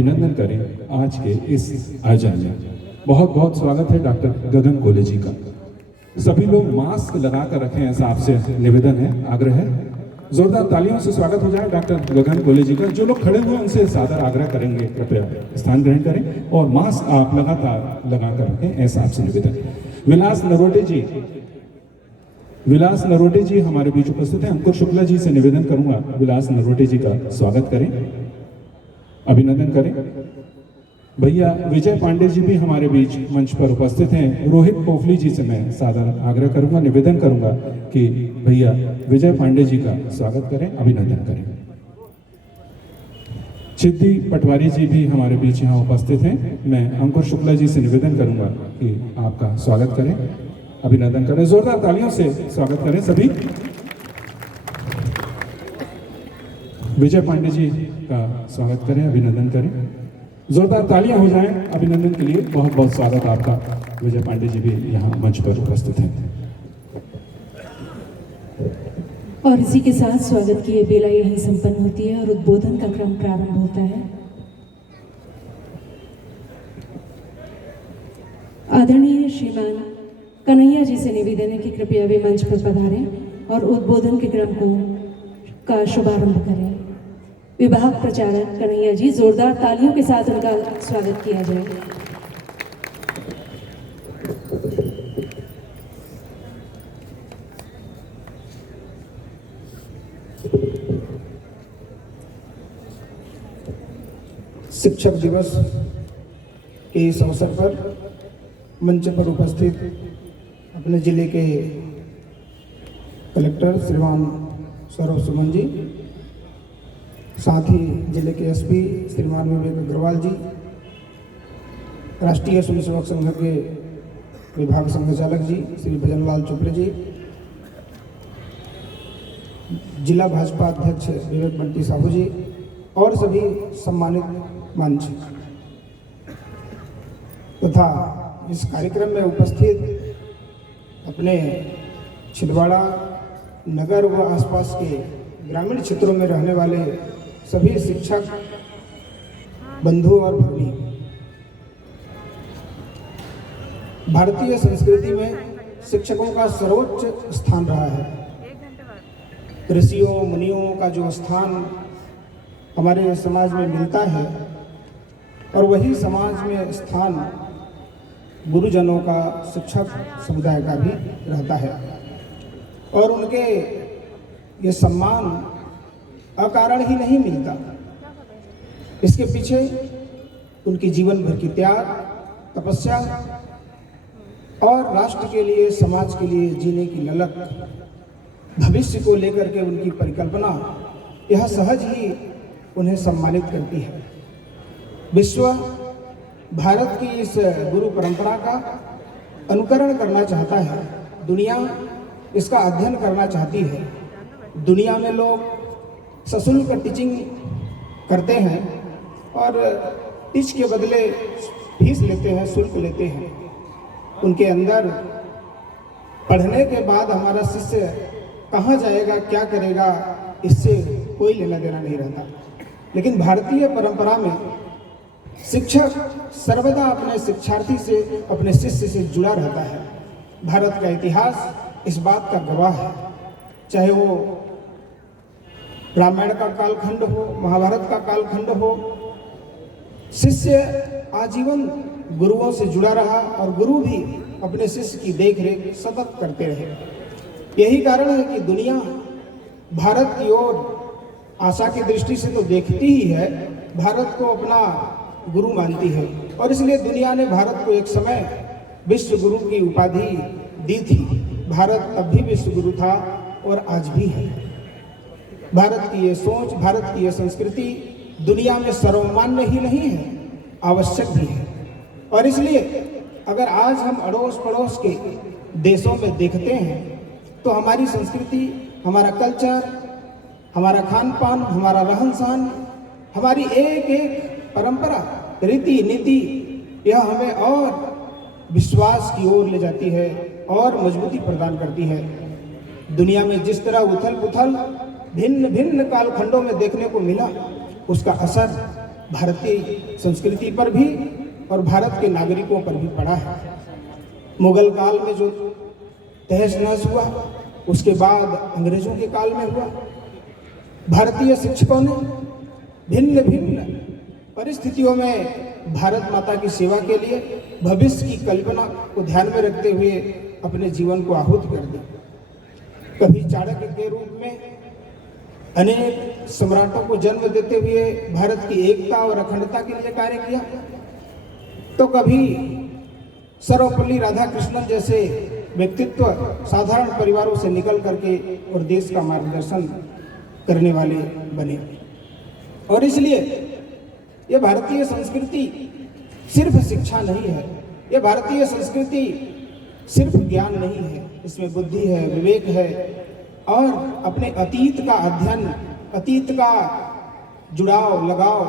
अभिनंदन करें आज के इस आयोजन में। बहुत बहुत स्वागत है डॉक्टर गगन कोले जी का। सभी लोग मास्क लगा कर रखें, ऐसा आपसे निवेदन है, आग्रह है। जोरदार तालियों से स्वागत हो जाए डॉक्टर गगन कोले जी का। जो लोग खड़े हुए उनसे सादर आग्रह करेंगे, कृपया स्थान ग्रहण करें और मास्क आप लगातार लगा कर रखें, ऐसा आपसे निवेदन। विलास नरोटे जी हमारे बीच उपस्थित हैं। अंकुर शुक्ला जी से निवेदन करूंगा विलास नरोटे जी का स्वागत करें, अभिनंदन करें। भैया विजय पांडे जी भी हमारे बीच मंच पर उपस्थित हैं। रोहित पोफली जी से मैं सादर आग्रह करूंगा, निवेदन करूंगा कि भैया विजय पांडे जी का स्वागत करें, अभिनंदन करें। सिद्धि पटवारी जी भी हमारे बीच यहाँ उपस्थित हैं। मैं अंकुर शुक्ला जी से निवेदन करूंगा कि आपका स्वागत करें, अभिनंदन करें। जोरदार तालियों से स्वागत करें सभी। विजय पांडे जी का स्वागत करें, अभिनंदन करें। जोरदार तालियां हो जाएं अभिनंदन के लिए। बहुत बहुत स्वागत आपका। विजय पांडे जी भी यहाँ मंच पर उपस्थित हैं। और इसी के साथ स्वागत की ये बेला यहीं संपन्न होती है और उद्बोधन का क्रम प्रारंभ होता है। आदरणीय श्रीमान कन्हैया जी से निवेदन है कि कृपया वे मंच पर पधारें और उद्बोधन के क्रम का शुभारंभ करें। विभाग प्रचारक कन्हैया जी, जोरदार तालियों के साथ उनका स्वागत किया जाए। शिक्षक दिवस के इस अवसर पर मंच पर उपस्थित अपने जिले के कलेक्टर श्रीमान सौरभ सुमन जी, साथ ही जिले के एसपी श्रीमान विवेक अग्रवाल जी, राष्ट्रीय स्वयं सेवक संघ के विभाग संघचालक जी श्री भजनलाल चोपड़े जी, जिला भाजपा अध्यक्ष विवेक बंटी साहू जी और सभी सम्मानित मंच तथा इस कार्यक्रम में उपस्थित अपने छिंदवाड़ा नगर व आसपास के ग्रामीण क्षेत्रों में रहने वाले सभी शिक्षक बंधु और भगिनी। भारतीय संस्कृति में शिक्षकों का सर्वोच्च स्थान रहा है। ऋषियों मुनियों का जो स्थान हमारे समाज में मिलता है और वही समाज में स्थान गुरुजनों का, शिक्षक समुदाय का भी रहता है और उनके ये सम्मान अकारण ही नहीं मिलता। इसके पीछे उनकी जीवन भर की त्याग, तपस्या और राष्ट्र के लिए, समाज के लिए जीने की ललक, भविष्य को लेकर के उनकी परिकल्पना, यह सहज ही उन्हें सम्मानित करती है। विश्व भारत की इस गुरु परंपरा का अनुकरण करना चाहता है। दुनिया इसका अध्ययन करना चाहती है। दुनिया में लोग सशुल्क टीचिंग करते हैं और टीच के बदले फीस लेते हैं, शुल्क लेते हैं। उनके अंदर पढ़ने के बाद हमारा शिष्य कहाँ जाएगा, क्या करेगा, इससे कोई लेना देना नहीं रहता। लेकिन भारतीय परंपरा में शिक्षक सर्वदा अपने शिक्षार्थी से, अपने शिष्य से जुड़ा रहता है। भारत का इतिहास इस बात का गवाह है। चाहे वो रामायण का कालखंड हो, महाभारत का कालखंड हो, शिष्य आजीवन गुरुओं से जुड़ा रहा और गुरु भी अपने शिष्य की देखरेख सतत करते रहे। यही कारण है कि दुनिया भारत की ओर आशा की दृष्टि से तो देखती ही है, भारत को अपना गुरु मानती है और इसलिए दुनिया ने भारत को एक समय विश्व गुरु की उपाधि दी थी। भारत तब भी विश्व गुरु था और आज भी है। भारत की ये सोच, भारत की ये संस्कृति दुनिया में सर्वमान्य ही नहीं है, आवश्यक भी है। और इसलिए अगर आज हम अड़ोस पड़ोस के देशों में देखते हैं तो हमारी संस्कृति, हमारा कल्चर, हमारा खान पान, हमारा रहन सहन, हमारी एक एक परंपरा, रीति नीति, यह हमें और विश्वास की ओर ले जाती है और मजबूती प्रदान करती है। दुनिया में जिस तरह उथल पुथल भिन्न भिन्न कालखंडों में देखने को मिला, उसका असर भारतीय संस्कृति पर भी और भारत के नागरिकों पर भी पड़ा है। मुगल काल में जो तहस नहस हुआ, उसके बाद अंग्रेजों के काल में हुआ। भारतीय शिक्षकों ने भिन्न भिन्न परिस्थितियों में भारत माता की सेवा के लिए भविष्य की कल्पना को ध्यान में रखते हुए अपने जीवन को आहुति कर दी। कभी चाणक्य के रूप में अनेक सम्राटों को जन्म देते हुए भारत की एकता और अखंडता के लिए कार्य किया, तो कभी सर्वपल्ली राधाकृष्णन जैसे व्यक्तित्व साधारण परिवारों से निकल करके और देश का मार्गदर्शन करने वाले बने। और इसलिए ये भारतीय संस्कृति सिर्फ शिक्षा नहीं है, ये भारतीय संस्कृति सिर्फ ज्ञान नहीं है, इसमें बुद्धि है, विवेक है और अपने अतीत का अध्ययन, अतीत का जुड़ाव लगाव,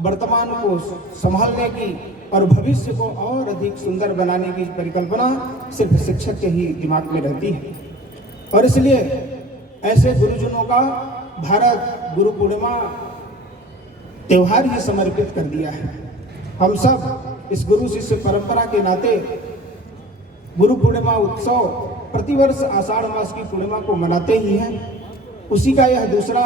वर्तमान को संभालने की और भविष्य को और अधिक सुंदर बनाने की परिकल्पना सिर्फ शिक्षक के ही दिमाग में रहती है। और इसलिए ऐसे गुरुजनों का भारत गुरु पूर्णिमा त्योहार ही समर्पित कर दिया है। हम सब इस गुरु शिष्य परंपरा के नाते गुरु पूर्णिमा उत्सव प्रतिवर्ष आषाढ़ मास की पूर्णिमा को मनाते ही हैं। उसी का यह दूसरा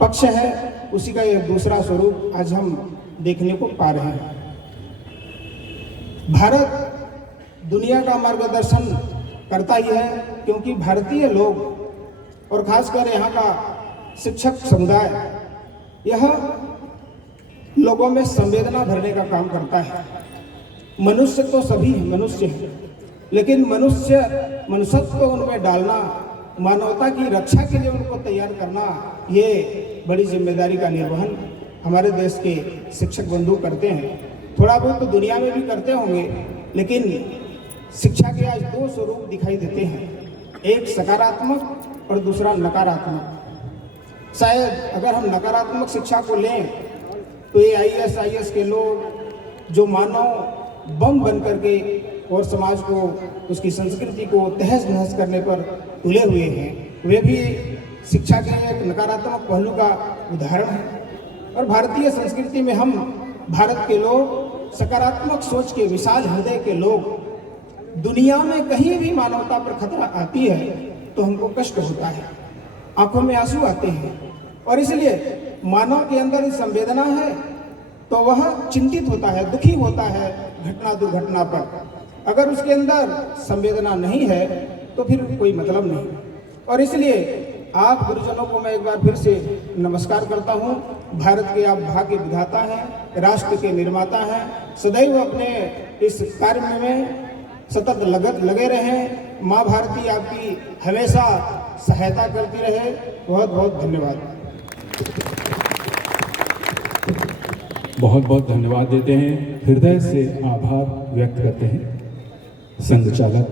पक्ष है, उसी का यह दूसरा स्वरूप आज हम देखने को पा रहे हैं। भारत दुनिया का मार्गदर्शन करता ही है, क्योंकि भारतीय लोग और खासकर यहाँ का शिक्षक समुदाय यह लोगों में संवेदना भरने का काम करता है। मनुष्य तो सभी मनुष्य हैं, लेकिन मनुष्यत्व को उनमें डालना, मानवता की रक्षा के लिए उनको तैयार करना, ये बड़ी जिम्मेदारी का निर्वहन हमारे देश के शिक्षक बंधु करते हैं। थोड़ा बहुत तो दुनिया में भी करते होंगे, लेकिन शिक्षा के आज दो स्वरूप दिखाई देते हैं, एक सकारात्मक और दूसरा नकारात्मक। शायद अगर हम नकारात्मक शिक्षा को लें तो ये IAS के लोग जो मानव बम बन करके और समाज को, उसकी संस्कृति को तहस नहस करने पर तुले हुए हैं, वे भी शिक्षा के एक नकारात्मक पहलू का उदाहरण है। और भारतीय संस्कृति में हम भारत के लोग सकारात्मक सोच के, विशाल हृदय के लोग, दुनिया में कहीं भी मानवता पर खतरा आती है तो हमको कष्ट होता है, आंखों में आंसू आते हैं। और इसलिए मानव के अंदर संवेदना है तो वह चिंतित होता है, दुखी होता है घटना दुर्घटना पर। अगर उसके अंदर संवेदना नहीं है तो फिर कोई मतलब नहीं। और इसलिए आप गुरुजनों को मैं एक बार फिर से नमस्कार करता हूँ। भारत के आप भाग्य विधाता हैं, राष्ट्र के निर्माता हैं, सदैव अपने इस कार्य में सतत लगे रहें। माँ भारती आपकी हमेशा सहायता करती रहे। बहुत बहुत धन्यवाद। बहुत बहुत धन्यवाद देते हैं, हृदय से आभार व्यक्त करते हैं संघ चालक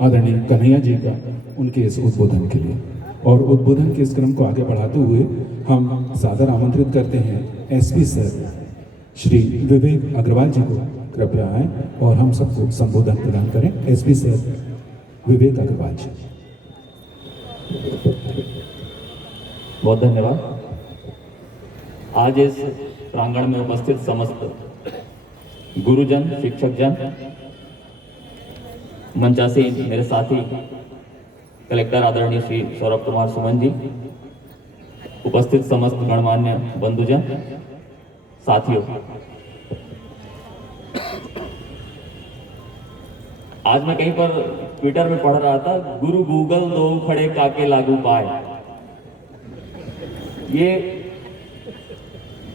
आदरणीय कन्हैया जी का उनके इस उद्बोधन के लिए। और उद्बोधन के इस क्रम को आगे बढ़ाते हुए हम सादर आमंत्रित करते हैं SP सर श्री विवेक अग्रवाल जी को कृपया आएं और हम सबको संबोधन प्रदान करें। SP सर विवेक अग्रवाल जी। बहुत धन्यवाद। आज इस प्रांगण में उपस्थित समस्त गुरुजन, शिक्षकजन, मंचासी मेरे साथी कलेक्टर आदरणीय श्री सौरभ कुमार सुमन जी, उपस्थित समस्त गणमान्य बंधुजन, साथियों, आज मैं कहीं पर ट्विटर में पढ़ रहा था, गुरु गूगल दो खड़े काके लागू पाए। ये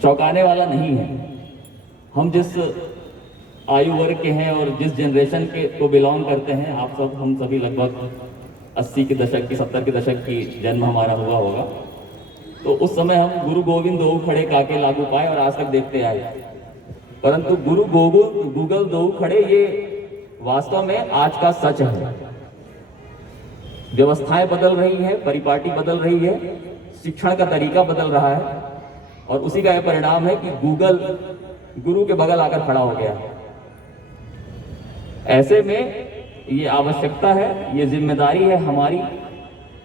चौंकाने वाला नहीं है। हम जिस आयु वर्ग के हैं और जिस जनरेशन के को बिलोंग करते हैं, आप सब, हम सभी लगभग 80 के दशक की, 70 के दशक की जन्म हमारा हुआ होगा। तो उस समय हम गुरु गोविंद दो खड़े काके लागू पाए और आज तक देखते आए। परंतु गुरु गूगल दो खड़े, ये वास्तव में आज का सच है। व्यवस्थाएं बदल रही है, परिपाटी बदल रही है, शिक्षण का तरीका बदल रहा है और उसी का यह परिणाम है कि गूगल गुरु के बगल आकर खड़ा हो गया। ऐसे में ये आवश्यकता है, ये जिम्मेदारी है हमारी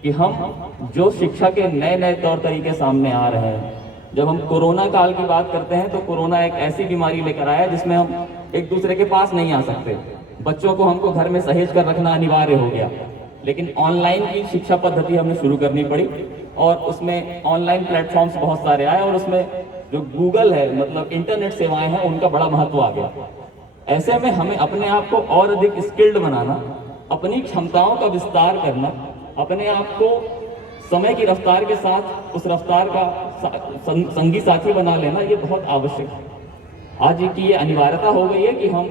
कि हम जो शिक्षा के नए नए तौर तरीके सामने आ रहे हैं, जब हम कोरोना काल की बात करते हैं तो कोरोना एक ऐसी बीमारी लेकर आया जिसमें हम एक दूसरे के पास नहीं आ सकते, बच्चों को हमको घर में सहेज कर रखना अनिवार्य हो गया। लेकिन ऑनलाइन की शिक्षा पद्धति हमें शुरू करनी पड़ी और उसमें ऑनलाइन प्लेटफॉर्म्स बहुत सारे आए और उसमें जो गूगल है, मतलब इंटरनेट सेवाएं हैं, उनका बड़ा महत्व आ गया। ऐसे में हमें अपने आप को और अधिक स्किल्ड बनाना, अपनी क्षमताओं का विस्तार करना, अपने आप को समय की रफ्तार के साथ उस रफ्तार का संगी साथी बना लेना, ये बहुत आवश्यक है। आज की ये अनिवार्यता हो गई है कि हम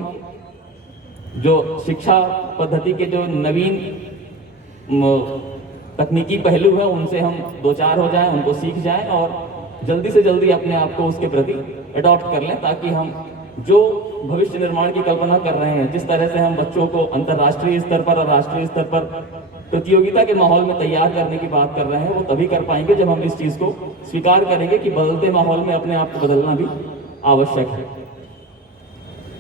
जो शिक्षा पद्धति के जो नवीन तकनीकी पहलू है उनसे हम दो चार हो जाएं, उनको सीख जाएं और जल्दी से जल्दी अपने आप को उसके प्रति अडॉप्ट कर लें, ताकि हम जो भविष्य निर्माण की कल्पना कर रहे हैं, जिस तरह से हम बच्चों को अंतर्राष्ट्रीय स्तर पर और राष्ट्रीय स्तर पर प्रतियोगिता के माहौल में तैयार करने की बात कर रहे हैं, वो तभी कर पाएंगे जब हम इस चीज़ को स्वीकार करेंगे कि बदलते माहौल में अपने आप को बदलना भी आवश्यक है।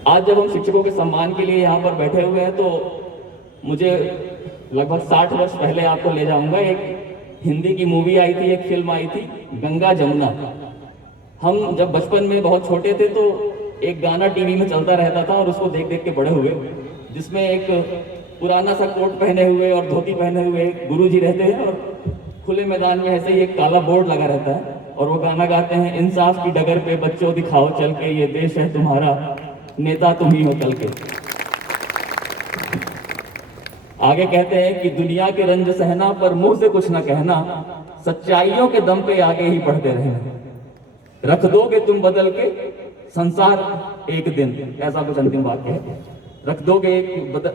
आज जब हम शिक्षकों के सम्मान के लिए यहाँ पर बैठे हुए हैं तो मुझे लगभग 60 वर्ष पहले आपको ले जाऊंगा। एक हिंदी की मूवी आई थी, एक फिल्म आई थी, गंगा जमुना। हम जब बचपन में बहुत छोटे थे तो एक गाना टीवी में चलता रहता था और उसको देख देख के बड़े हुए, जिसमें एक पुराना सा कोट पहने हुए और धोती पहने हुए गुरुजी रहते हैं और खुले मैदान में ऐसे ही एक काला बोर्ड लगा रहता है और वो गाना गाते हैं, इंसाफ की डगर पे बच्चों दिखाओ चल के, ये देश है तुम्हारा, नेता तुम ही हो कल के। आगे कहते हैं कि दुनिया के रंज सहना पर मुंह से कुछ न कहना, सच्चाइयों के दम पे आगे ही बढ़ते रहना, रख दोगे तुम बदल के संसार एक दिन, ऐसा कुछ अंतिम वाक्य है। रख दोगे